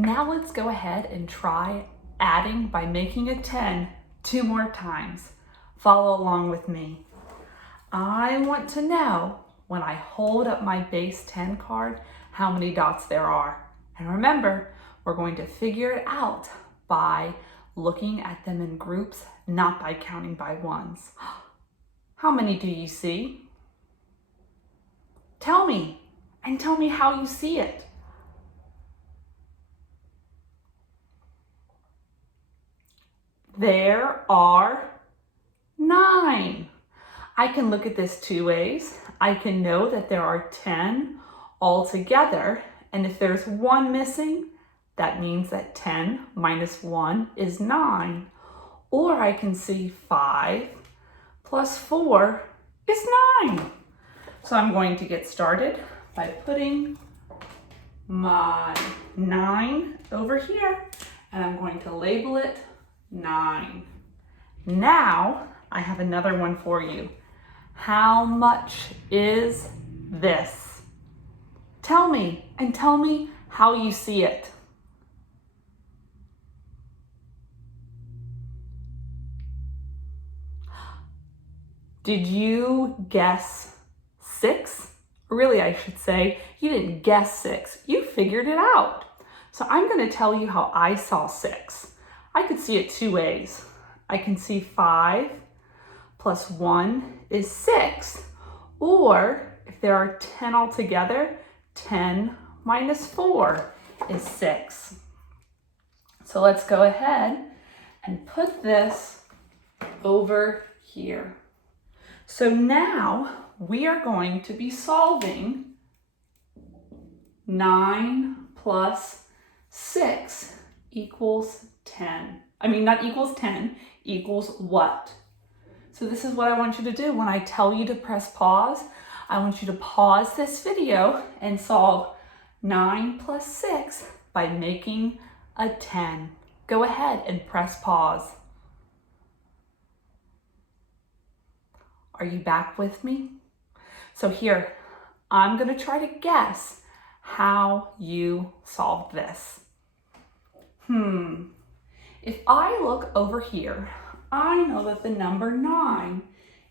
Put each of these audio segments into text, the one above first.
Now let's go ahead and try adding by making a 10 two more times. Follow along with me. I want to know when I hold up my base 10 card how many dots there are. And remember, we're going to figure it out by looking at them in groups, not by counting by ones. How many do you see? Tell me, and tell me how you see it. There are 9. I can look at this two ways. I can know that there are 10 altogether, and if there's 1 missing, that means that 10 minus 1 is 9. Or I can see 5 plus 4 is 9. So I'm going to get started by putting my 9 over here, and I'm going to label it 9. Now I have another one for you. How much is this? Tell me, and tell me how you see it. Did you guess 6? Really, I should say, you didn't guess 6. You figured it out. So I'm going to tell you how I saw 6. I could see it two ways. I can see 5 plus 1 is 6. Or if there are 10 altogether, 10 minus 4 is 6. So let's go ahead and put this over here. So now we are going to be solving 9 plus 6 equals 10. I mean, not equals 10, equals what? So this is what I want you to do. When I tell you to press pause, I want you to pause this video and solve 9 plus 6 by making a 10. Go ahead and press pause. Are you back with me? So here, I'm going to try to guess how you solved this. If I look over here, I know that the number 9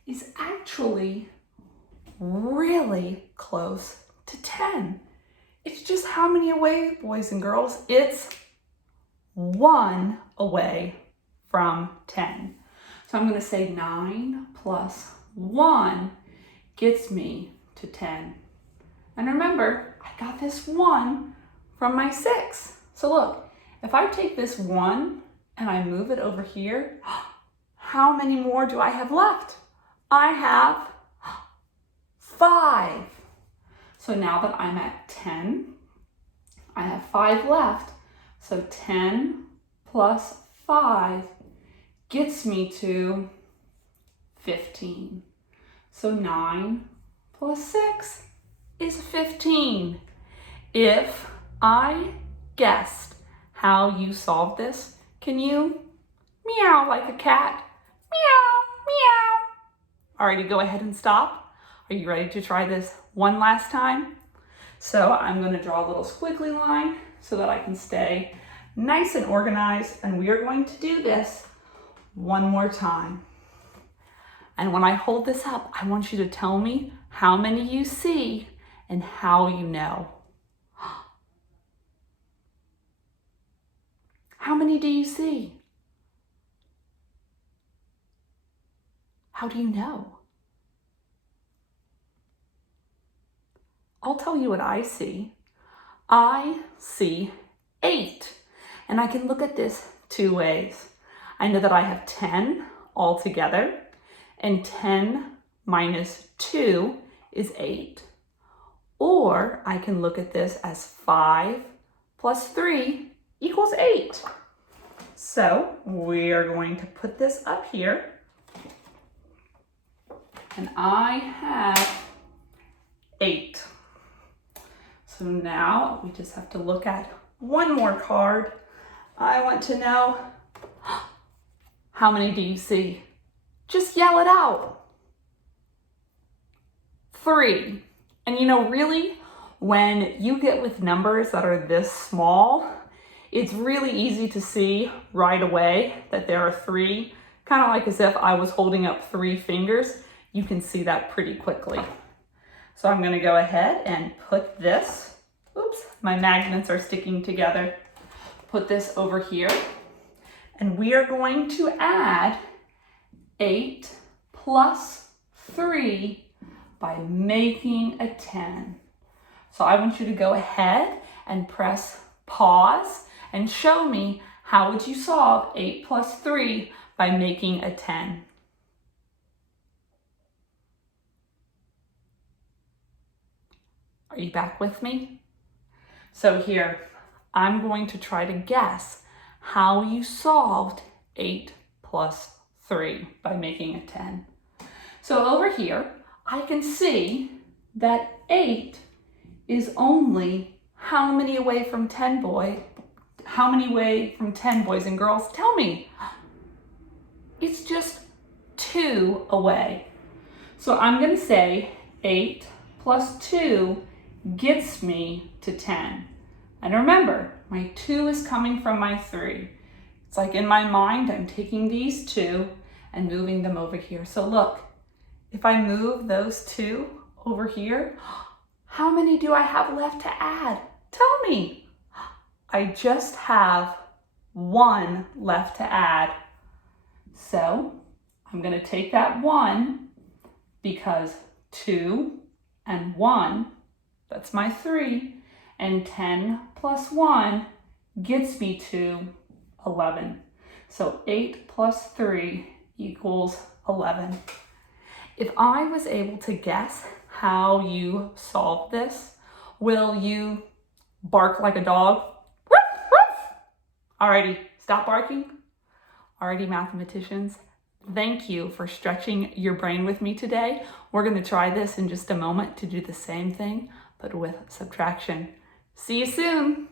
is actually really close to 10. It's just how many away, boys and girls? It's 1 away from 10. So I'm going to say 9 plus 1 gets me to 10. And remember, I got this 1 from my 6. So look, if I take this 1 and I move it over here, how many more do I have left? I have 5. So now that I'm at 10, I have 5 left. So 10 plus 5 gets me to 15. So 9 plus 6 is 15. If I guessed how you solved this, can you meow like a cat? Meow, meow. Alrighty, go ahead and stop. Are you ready to try this one last time? So I'm going to draw a little squiggly line so that I can stay nice and organized, and we are going to do this one more time. And when I hold this up, I want you to tell me how many you see and how you know. How many do you see? How do you know? I'll tell you what I see. I see 8. And I can look at this two ways. I know that I have 10 altogether, and 10 minus 2 is 8. Or I can look at this as 5 plus 3 equals 8. So we are going to put this up here. And I have 8. So now we just have to look at one more card. I want to know, how many do you see? Just yell it out. 3. And you know, really, when you get with numbers that are this small, It's really easy to see right away that there are 3, kind of like as if I was holding up 3 fingers. You can see that pretty quickly. So I'm gonna go ahead and put this, oops, my magnets are sticking together. Put this over here, and we are going to add 8 plus 3 by making a 10. So I want you to go ahead and press pause and show me how would you solve 8 plus 3 by making a 10. Are you back with me? So here, I'm going to try to guess how you solved 8 plus 3 by making a 10. So over here, I can see that 8 is only how many away from 10 boys? How many away from 10 boys and girls? Tell me. It's just 2 away. So I'm going to say 8 plus 2 gets me to 10. And remember, my 2 is coming from my 3. It's like in my mind, I'm taking these 2 and moving them over here. So look, if I move those 2 over here, how many do I have left to add? Tell me. I just have 1 left to add. So I'm going to take that 1 because 2 and 1, that's my 3, and 10 plus 1 gets me to 11. So 8 plus 3 equals 11. If I was able to guess how you solved this, will you bark like a dog? Alrighty, stop barking. Alrighty, mathematicians, thank you for stretching your brain with me today. We're going to try this in just a moment to do the same thing, but with subtraction. See you soon.